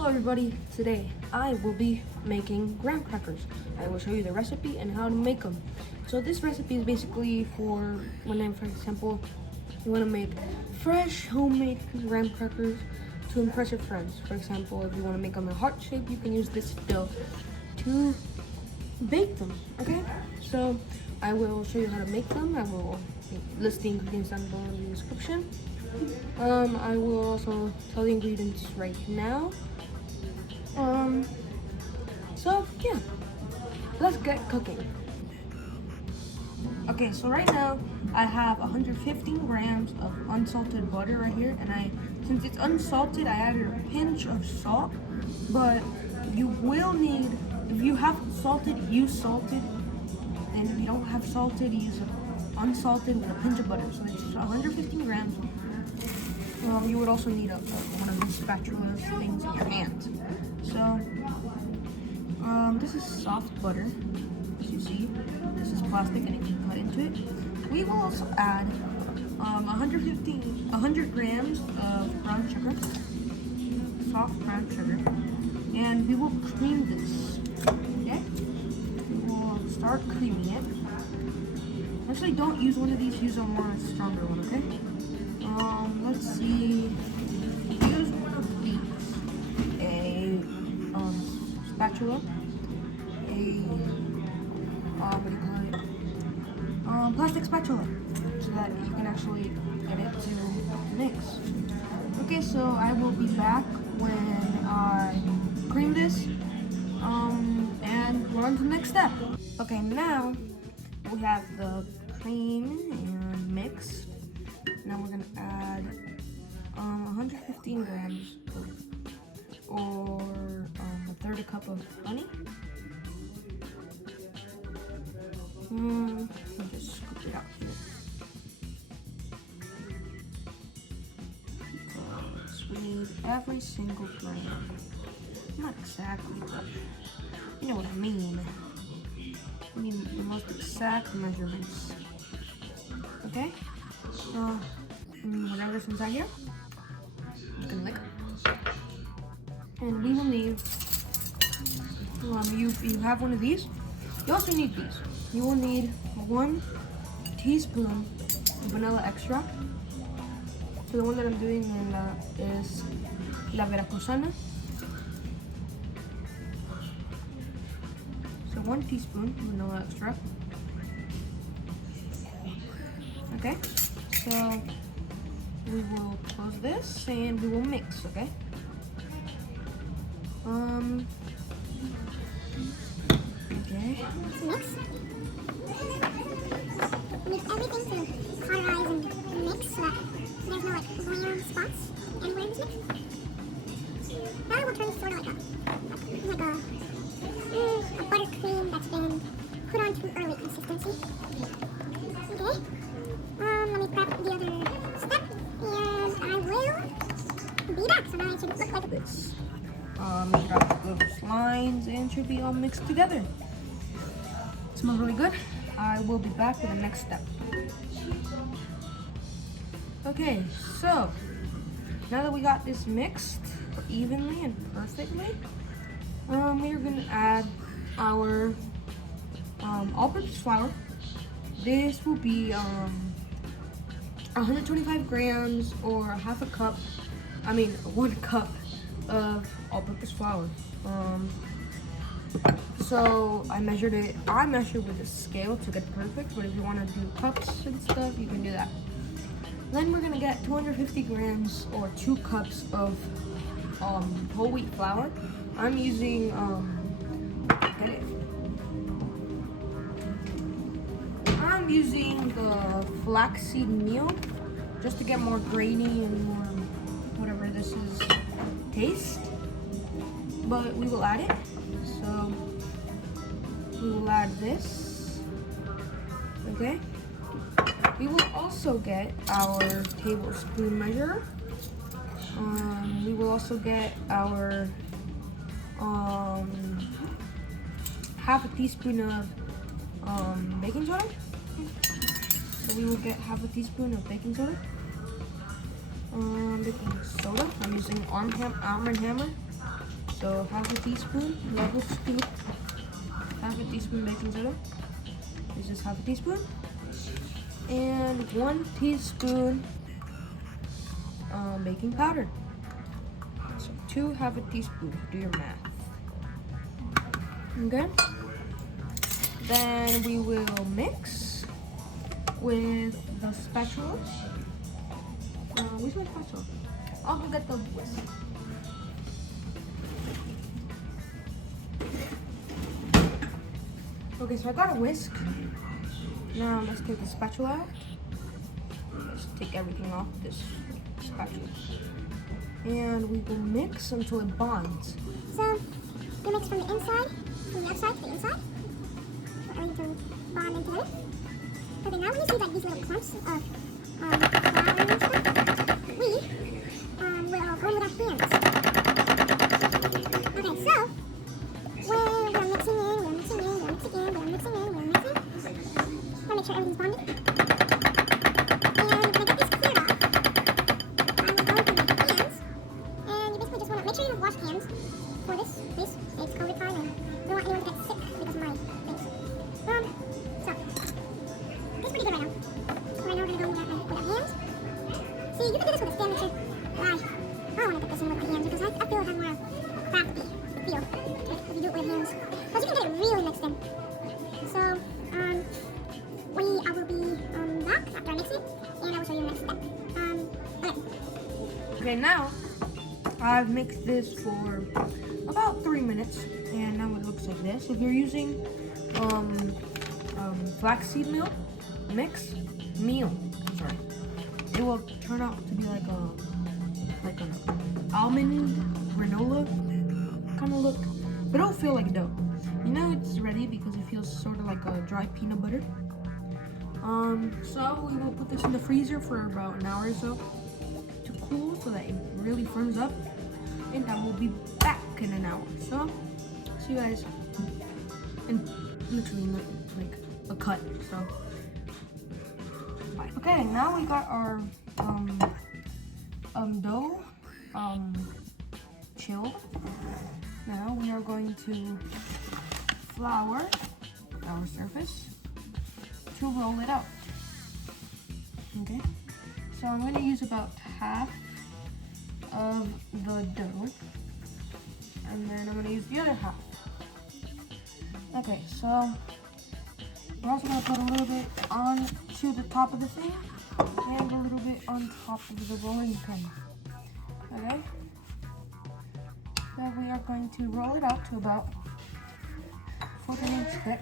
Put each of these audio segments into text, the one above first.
Hello everybody, today I will be making graham crackers. I will show you the recipe and how to make them. So this recipe is basically for when, for example, you want to make fresh homemade graham crackers to impress your friends. For example, if you want to make them in heart shape, you can use this dough to bake them, okay? So I will show you how to make them. I will list the ingredients down below in the description. I will also tell the ingredients right now. So yeah, let's get cooking. Okay, so right now I have 115 grams of unsalted butter right here, and since it's unsalted, I added a pinch of salt, but you will need, if you have salted, use salted, and if you don't have salted, use unsalted with a pinch of butter. So it's 115 grams. You would also need one of these spatula things in your hand. So, this is soft butter, as you see. This is plastic and it can cut into it. We will also add 100 grams of brown sugar, soft brown sugar, and we will cream this, okay? We will start creaming it. Actually, don't use one of these, use a more stronger one, okay? Let's see, use one of these, a spatula, what do you call it, plastic spatula, so that you can actually get it to mix. Okay, so I will be back when I cream this, and we're on to the next step. Okay, now we have the cream and mix. Now we're gonna add 115 grams or a third a cup of honey. I'll just scoop it out here. Because we need every single gram. Not exactly, but you know what I mean. We need the most exact measurements. Okay? So, whatever's inside here, you can lick. And we will need, you have one of these. You also need these. You will need 1 teaspoon of vanilla extract. So the one that I'm doing is La Veracruzana. So 1 teaspoon vanilla extract. Okay, so we will close this and we will mix, okay? Okay. Mix. Mix everything to cauterize and mix so that there's no like gland spots anywhere in this mix. Now we'll turn this sort of like a buttercream that's been put on too early consistency. Okay. Let me prep the other step, and I will be back. So now it should look like this. Drop those lines and should be all mixed together. It smells really good. I will be back with the next step. Okay, so now that we got this mixed evenly and perfectly, we are gonna add our all-purpose flour. This will be 125 grams or half a cup, 1 cup of all-purpose flour. So I measured with a scale to get perfect, but if you want to do cups and stuff, you can do that. Then we're gonna get 250 grams or 2 cups of whole wheat flour. I'm using I'm using the flaxseed meal just to get more grainy and more whatever this is taste. But we will add it. So we will add this. Okay. We will also get our tablespoon measure. We will also get our half a teaspoon of baking soda. So we will get half a teaspoon of baking soda. Baking soda. I'm using Arm & Hammer. So half a teaspoon level scoop, half a teaspoon baking soda. This is half a teaspoon, and 1 teaspoon baking powder. So 2 half a teaspoon. Do your math. Okay. Then we will mix with the spatula. Where's my spatula? I'll go get the whisk. Okay, so I got a whisk. Now let's take the spatula out. Let's take everything off this spatula. And we will mix until it bonds. So, you mix from the inside, from the outside to the inside. We're going to bond into it. Okay, now when you see like these little clumps of flour and stuff, we will go in with our hands. Okay, so when we're mixing in, we're mixing in, we're mixing in, we're mixing in, we're mixing. I'll make sure everything's bonded. And when I get this cleared off, I will go into my hands. And you basically just want to make sure you have washed hands for this. It's COVID time and we don't want anyone to get sick because of my things. So, it's pretty good right now. So right now we're going to go with our hands. See, you can do this with a stand mixer. I want to get this in with my hands because I feel it has more crafty feel if you do it with your hands. Because you can get it really mixed in. So, I will be back after I mix it and I will show you the next step. Okay. Okay, now I've mixed this for about 3 minutes, and now it looks like this. If you're using flaxseed meal, sorry, it will turn out to be like an almond granola kind of look, but it'll feel like dough. You know it's ready because it feels sort of like a dry peanut butter. So we will put this in the freezer for about an hour or so to cool so that it really firms up, and then we'll be back in an hour. So see you guys in literally like a cut. So bye. Okay, now we got our dough chilled. Now we are going to flour our surface to roll it out. Okay, so I'm going to use about half of the dough, and then I'm going to use the other half. Okay, so we're also going to put a little bit onto the top of the thing and a little bit on top of the rolling pin. Okay, so we are going to roll it out to about 14-inch thick.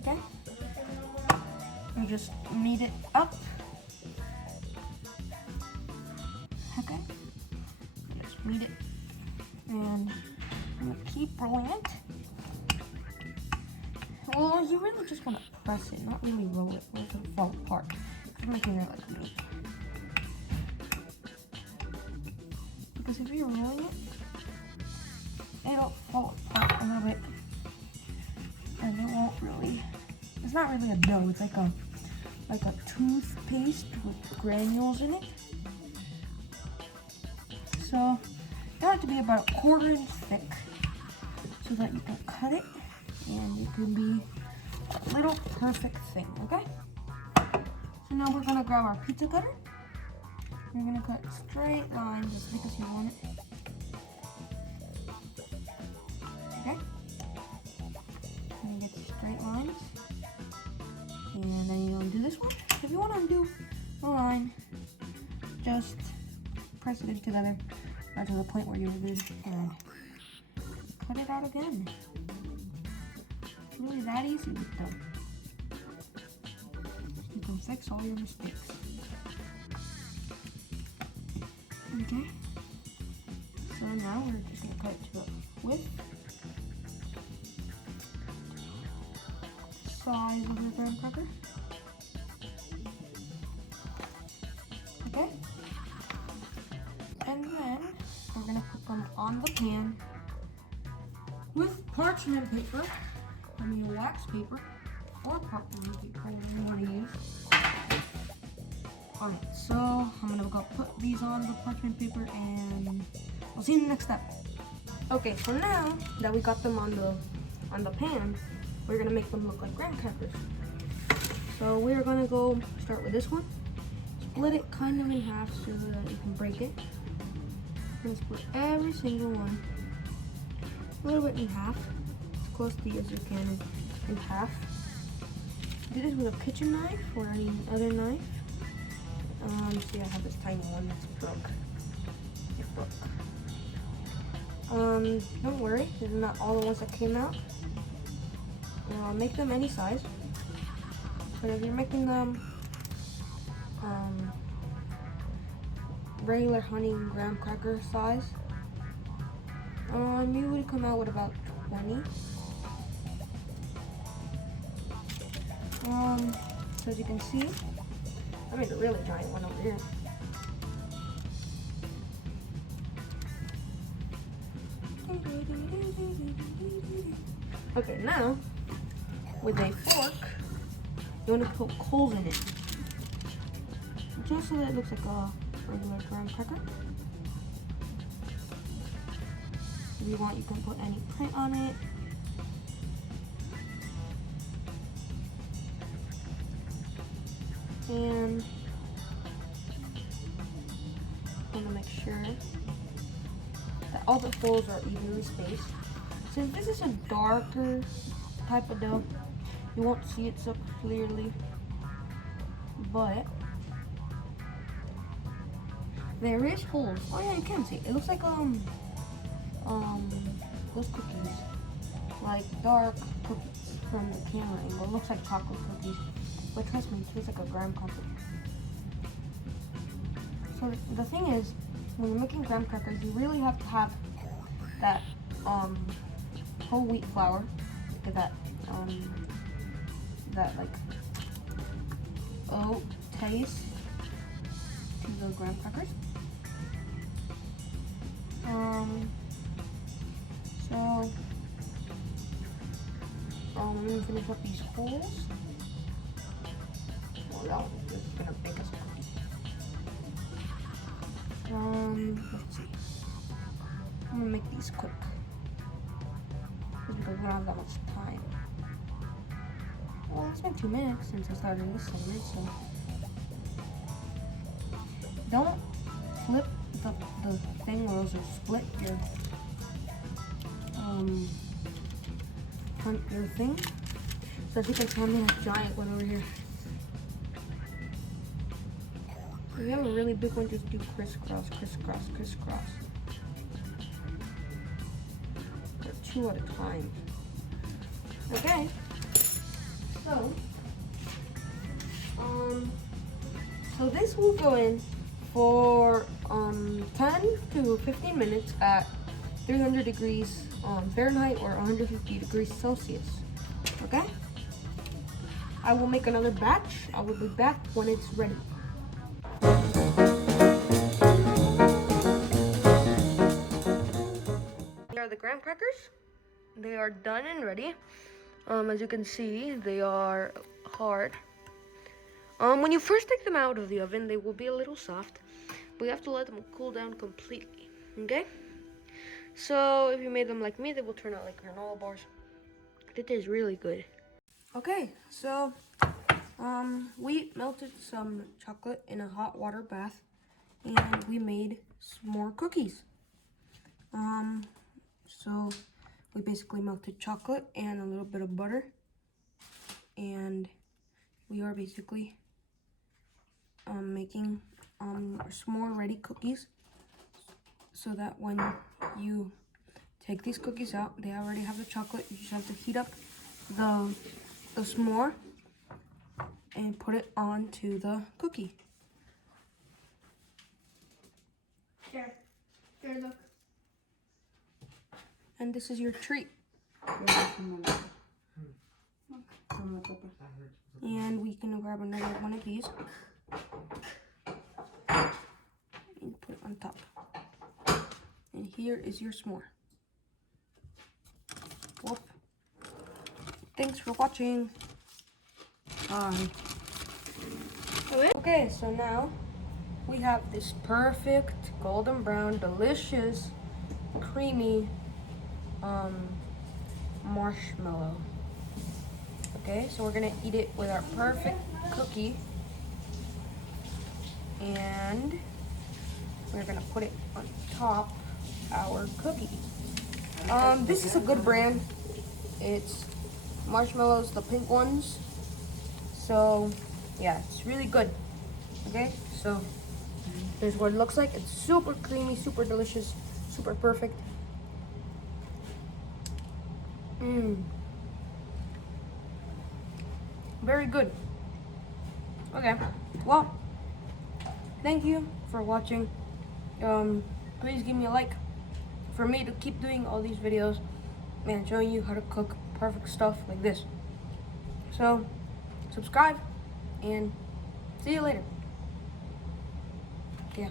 Okay, and just knead it up. Okay, just knead it, and I'm gonna keep rolling it. Well, you really just want to press it, not really roll it, or it'll fall apart. I'm making it like me. Because if you're rolling it, it'll fall apart a little bit, and it won't really. It's not really a dough. It's like a toothpaste with granules in it. So you want it to be about a 1/4 inch thick, so that you can cut it and it can be a little perfect thing. Okay. So now we're gonna grab our pizza cutter. We're gonna cut straight lines as thick as you want it. Okay. And you get straight lines. And then you undo this one. If you want to undo a line, just press it in together or to the point where you're good and cut it out again. It's really that easy with them. You can fix all your mistakes. Okay. So now we're just gonna cut it to the width, size of your graham cracker. Okay. And then we're gonna put them on the pan with parchment paper. I mean wax paper or parchment paper, whatever you want to use. Alright, so I'm gonna go put these on the parchment paper and I'll see you in the next step. Okay, so now that we got them on the pan, we're gonna make them look like graham crackers. So we're gonna go start with this one. Split it kind of in half so that you can break it. I'm gonna split every single one a little bit in half, as close to as you can in half. Do this with a kitchen knife or any other knife. See, I have this tiny one that's broke. It broke. Don't worry, these are not all the ones that came out. Make them any size. But if you're making them regular honey and graham cracker size, you would come out with about 20. So as you can see, I made a really giant one over here. Okay, now with a fork, you want to put holes in it, just so that it looks like a regular graham cracker. If you want, you can put any print on it. And I'm gonna make sure that all the holes are evenly spaced. Since this is a darker type of dough, you won't see it so clearly, but there is holes. Oh yeah, you can see it. It looks like those cookies, like dark cookies from the camera angle. It looks like chocolate cookies, but trust me, it tastes like a graham cracker. So the thing is, when you're making graham crackers, you really have to have that whole wheat flour, that like oat taste to the graham crackers. So I'm gonna finish up these holes. Oh, that one is gonna bake us a cookie. Let's see. I'm gonna make these quick because we don't have that much time. Well, it's been 2 minutes since I started this segment, so don't flip the thing or else you'll split your thing. So as you can tell, I'm a giant one over here. If you have a really big one, just do crisscross, crisscross, crisscross. Or 2 at a time. Okay. So this will go in for 10 to 15 minutes at 300 degrees Fahrenheit or 150 degrees Celsius. Okay? I will make another batch. I will be back when it's ready. Here are the graham crackers. They are done and ready. As you can see, they are hard. When you first take them out of the oven, they will be a little soft, but you have to let them cool down completely, okay? So if you made them like me, they will turn out like granola bars. It is really good. Okay, so we melted some chocolate in a hot water bath, and we made some more cookies. So we basically melted chocolate and a little bit of butter, and we are basically making s'more ready cookies, so that when you take these cookies out, they already have the chocolate. You just have to heat up the s'more and put it onto the cookie. Here, look. And this is your treat. And we can grab another one of these and put it on top. And here is your s'more. Whoop. Thanks for watching. Bye. Okay, so now we have this perfect golden brown, delicious creamy marshmallow. Okay, so we're gonna eat it with our perfect cookie, and we're gonna put it on top our cookie. This is a good brand. It's Marshmallows, the pink ones. So yeah, it's really good. Okay, so here's what it looks like. It's super creamy, super delicious, super perfect. Very good. Okay, well, thank you for watching. Please give me a like for me to keep doing all these videos and showing you how to cook perfect stuff like this. So subscribe and see you later. Yeah.